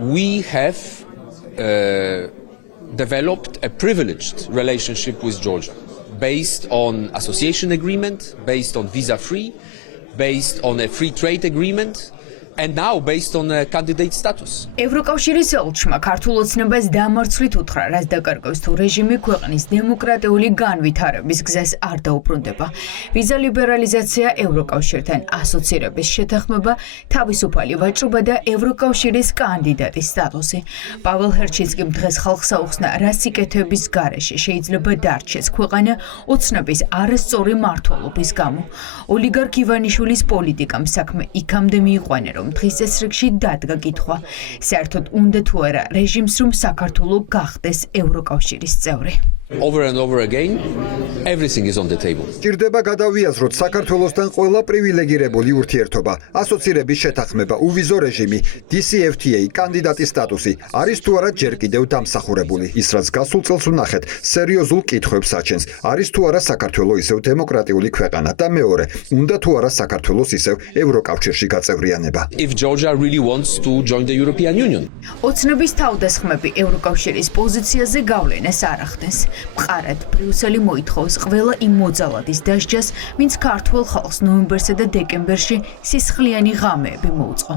We have developed a privileged relationship with Georgia based on association agreement, based on visa-free, based on a free trade agreement, and now based on a candidate status. ევროკავშირის ელჩმა ქართულ ოცნებას დამარცხლით უთხრა, რაც დაკარგავს თუ რეჟიმი ქვეყნის დემოკრატიული განვითარების გზას არ დაუბრუნდება. ვიზა ლიბერალიზაცია, ევროკავშირთან ასოცირების შეთანხმება, თავისუფალი ვაჭრობა და ევროკავშირის კანდიდატის სტატუსი. პაվել ჰერჩინსკიმ დღეს ხალხს აუხსნა, რა სიკეთების გარეშე შეიძლება დარჩეს ქვეყანა ოცნების არასწორი მმართველობის გამო. ოლიგარქ ივანიშვილის პოლიტიკამ საქმე იქამდე მიიყვანა, რომ დღის წესრიგში დადგა კითხვა, საერთოდ უნდა თუ არა რეჟიმს რომ საქართველო გახდეს ევროკავშირის წევრი. Over and over again, everything is on the table. ჭირდება გადავიაზროთ საქართველოსთან ყველა პრივილეგირებული ურთიერთობა, ასოცირების შეთანხმება, უვიზო რეჟიმი, DCFTA კანდიდატის სტატუსი არის თუ არა ჯერ კიდევ დამსახურებული. ის რაც გასულ წელს ვნახეთ, სერიოზულ კითხვებს აჩენს, არის თუ არა საქართველო ისევ დემოკრატიული ქვეყანა და მეორე, უნდა თუ არა საქართველოს ისევ ევროკავშირში გაწევრიანება. If Georgia really wants to join the European Union. ოცნების თავდასხმები ევროკავშირის პოზიციაზე გავლენას არ ახდენს. მყარად ბრიუსელი მოითხოვს ყველა იმ მოძალადის დასჯას, ვინც ქართულ ხალხს ნოემბერსა და დეკემბერში სისხლიანი ღამეები მოუწყო.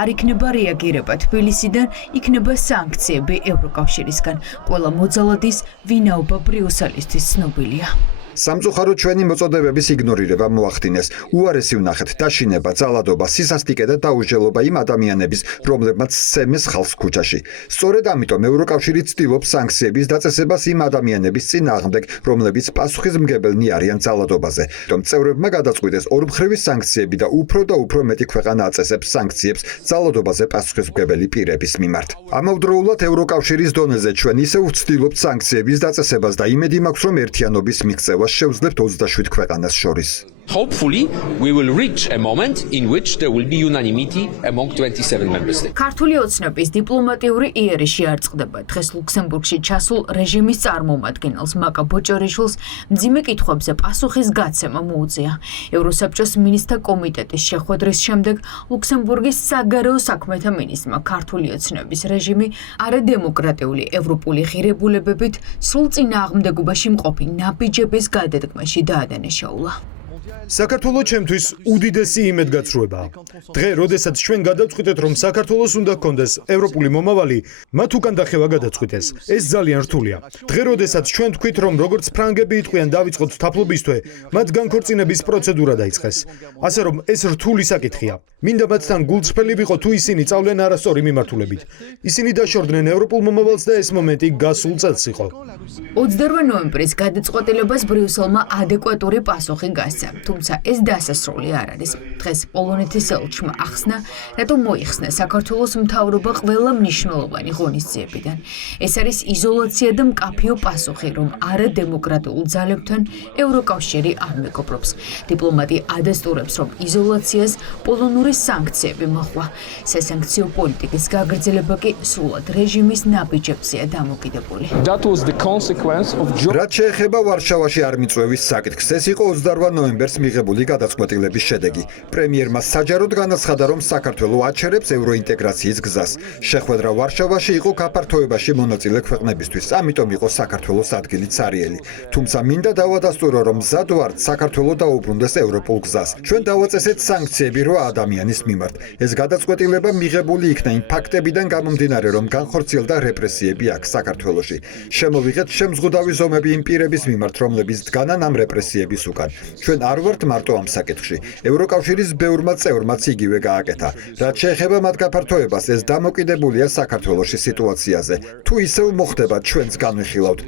არ იქნება რეაგირება თბილისიდან, იქნება სანქციები ევროკავშირისგან. ყველა მოძალადის ვინაობა ბრიუსელისთვის ცნობილია. სამწუხაროდ ჩვენი მოწოდებების იგნორირება მოახდინეს. უარესი ვნახეთ დაშინება, ძალადობა, სისასტიკე და დაუსჯელობა იმ ადამიანების, რომლებმაც სცემეს ხალხს ქუჩაში. სწორედ ამიტომ ევროკავშირი ცდილობს სანქციების დაწესებას იმ ადამიანების წინააღმდეგ, რომლებიც პასუხისმგებელნი არიან ძალადობაზე. თუმცა წევრებმა გადაწყვიტეს ორმხრივი სანქციები და უფრო მეტი ქვეყანა აწესებს სანქციებს ძალადობაზე პასუხისმგებელი პირების მიმართ. ამავდროულად ევროკავშირის დონეზე ჩვენ ისევ ვცდილობთ სანქციების დაწესებას და იმედი მაქვს, რომ ერთიანობის მიღწევა შევძლებთ 27 ქვეყანას შორის. Hopefully, we will reach a moment in which there will be unanimity among 27 member states. ქართული ოცნების დიპლომატიური იერიში არ წყდება. დღეს ლუქსემბურგში ჩასულ რეჟიმის წარმომადგენელს მაკა ბოჭორიშვილს მძიმე კითხვებზე პასუხის გაცემა მოუწია. ევროსაბჭოს მინისტრთა კომიტეტის შეხვედრის შემდეგ ლუქსემბურგის საგარეო საქმეთა მინისტრმა ქართული ოცნების რეჟიმი არადემოკრატიული ევროპული ღირებულებებით სრულ წინააღმდეგობაში მყოფი ნაბიჯების გადადგმაში დაადანაშაულა. საქართველო ჩემთვის უდიდესი იმედგაცრუებაა. დღე, როდესაც ჩვენ გადავწყვიტეთ, რომ საქართველოს უნდა ჰქონდეს ევროპული მომავალი, მათ უკან დახევა გადაწყვიტეს. ეს ძალიან რთულია. დღე, როდესაც ჩვენ თქვით, რომ როგორც ფრანგები იტყვიან დავიწყოთ თაფლობისთვის, მათ განქორწინების პროცედურა დაიწყეს. ასე რომ ეს რთული საკითხია. მინდა მათთან გულწრფელი ვიყო თუ ისინი წავლენ არასწორი მიმართულებით. ისინი დაშორდნენ ევროპულ მომავალს და ეს მომენტი გასულ წელს იყო. 28 ნოემბრის გადაწყვეტილებას ბრიუსელმა ადეკვატური პასუხი გასცა. თუმცა ეს დასასრული არ არის. დღეს პოლონეთის ელჩმა ახსნა, რატომ მოიხსნა საქართველოს მთავრობა ყველა მნიშვნელოვანი ღონისძიებიდან. ეს არის იზოლაცია და მკაფიო პასუხი, რომ არადემოკრატიულ ძალებთან ევროკავშირი არ მეგობრობს. დიპლომატი ადასტურებს, რომ იზოლაციას პოლონური სანქციები მოჰყვა. სასანქციო პოლიტიკის გაგრძელება კი სრულად რეჟიმის ნაბიჯებზეა დამოკიდებული. რაც შეეხება ვარშავაში არ მიწვევის საკითხს, ეს იყო 28 ნოემბერს მიღებული გადაწყვეტილების შედეგი. პრემიერმა საჯაროდ განაცხადა, რომ საქართველო აჩერებს ევროინტეგრაციის გზას. შეხვედრა ვარშავაში იყო გაფართოებაში მონაწილე ქვეყნებისთვის, ამიტომ იყო საქართველოს ადგილი ცარიელი. თუმცა მინდა დავადასტურო, რომ მზად ვართ საქართველო დაუბრუნდეს ევროპულ გზას. ჩვენ დავაწესეთ სანქციები 8 ადამიანის მიმართ. ეს გადაწყვეტილება მიღებული იქნა იმ ფაქტებიდან გამომდინარე, რომ განხორციელდა რეპრესიები აქ საქართველოში. შემოვიღეთ შემზღუდავი ზომები იმ პირების მიმართ, რომლებიც დგანან ამ რეპრესიების უკან. ჩვენ არ ვართ მარტო ამ საკითხში. ევროკავშირის ბევრმა წევრმაც იგივე გააკეთა. რაც შეეხება მათ გაფართოებას, ეს დამოკიდებულია საქართველოში სიტუაციაზე. თუ ისევ მოხდება, ჩვენც განვიხილავთ.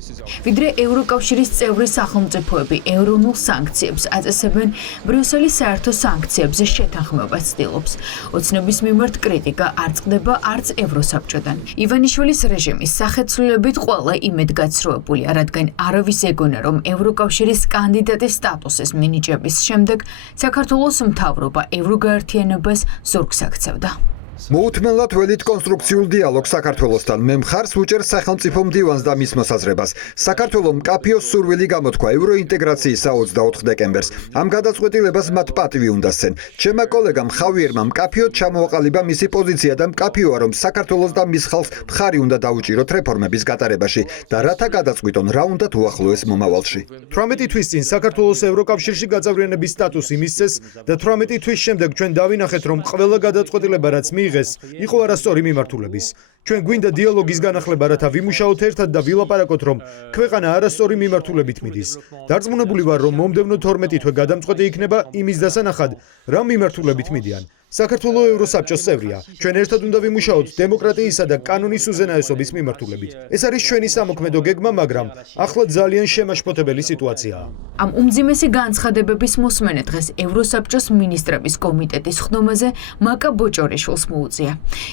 ვიდრე ევროკავშირის წევრი სახელმწიფოები ევრონულ სანქციებს აწესებენ, ბრიუსელი საერთო სანქციებზე შეთანხმებას ცდილობს. ოცნების მიმართ კრიტიკა არ წყდება არც ევროსაბჭოდან. ივანიშვილის რეჟიმის სახეცვლილებით ყველა იმედგაცრუებულია, რადგან არავის ეგონა, რომ ევროკავშირის კანდიდატის სტატუსის მინიჭების შემდეგ საქართველოს მთავრობა ევროგაერთიანებას ზურგს აქცევდა. მოუთმენლად ველით კონსტრუქციულ დიალოგს საქართველოსთან მე მხარს უჭერს სახელმწიფო მდივანს და მის მოსაზრებას. საქართველომ მკაფიო სურვილი გამოთქვა ევროინტეგრაციისა 24 დეკემბერს. ამ გადაწყვეტილებას მათ პატივი უნდა სცენ. ჩემმა კოლეგამ ხავიერმა მკაფიოდ ჩამოაყალიბა მისი პოზიცია და მკაფიოა რომ საქართველოს და მის ხალხს მხარი უნდა დაუჭიროთ რეფორმების გატარებაში და რათა გადაწყვიტონ რა უნდათ უახლოეს მომავალში. 18 თვის წინ საქართველოს ევროკავშირში გაწევრიანების სტატუსი მისცეს და 18 თვის შემდეგ ჩვენ დავინახეთ რომ ყველა გადაწყვეტილება რაც მიიღეს იყო არასწორი მიმართულების. ჩვენ გვინდა დიალოგის განახლება, რათა ვიმუშაოთ ერთად და ვილაპარაკოთ, რომ ქვეყანა არასწორი მიმართულებით მიდის. დარწმუნებული ვარ, რომ მომდევნო 12 თვე გადამწყვეტი იქნება იმის დასანახად, რა მიმართულებით მიდიან. საქართველოს ევროსაბჭოს წევრია. ჩვენ ერთად უნდა ვიმუშაოთ დემოკრატიისა და კანონის უზენაესობის მიმართულებით. ეს არის ჩვენი სამოქმედო გეგმა, მაგრამ ახლა ძალიან შემაშფოთებელი სიტუაციაა. ამ უმძიმესი განცხადებების მოსმენა დღეს ევროსაბჭოს მინისტრების კომიტეტის ხდომაზე მაკა ბოჭორიშვილს მოუწია.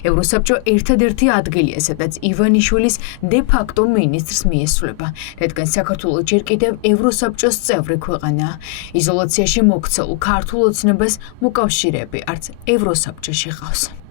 ევროსაბჭო ერთადერთი ადგილია, სადაც ივანიშვილის დე-ფაქტო მინისტრს მიესწრება, რადგან საქართველოს ჯერ კიდევ ევროსაბჭოს წევრი ქვეყანაა. იზოლაციაში მოქცეულ ქართულ ოცნებას მოკავშირეები არც ევროსაბჭოში ყავს.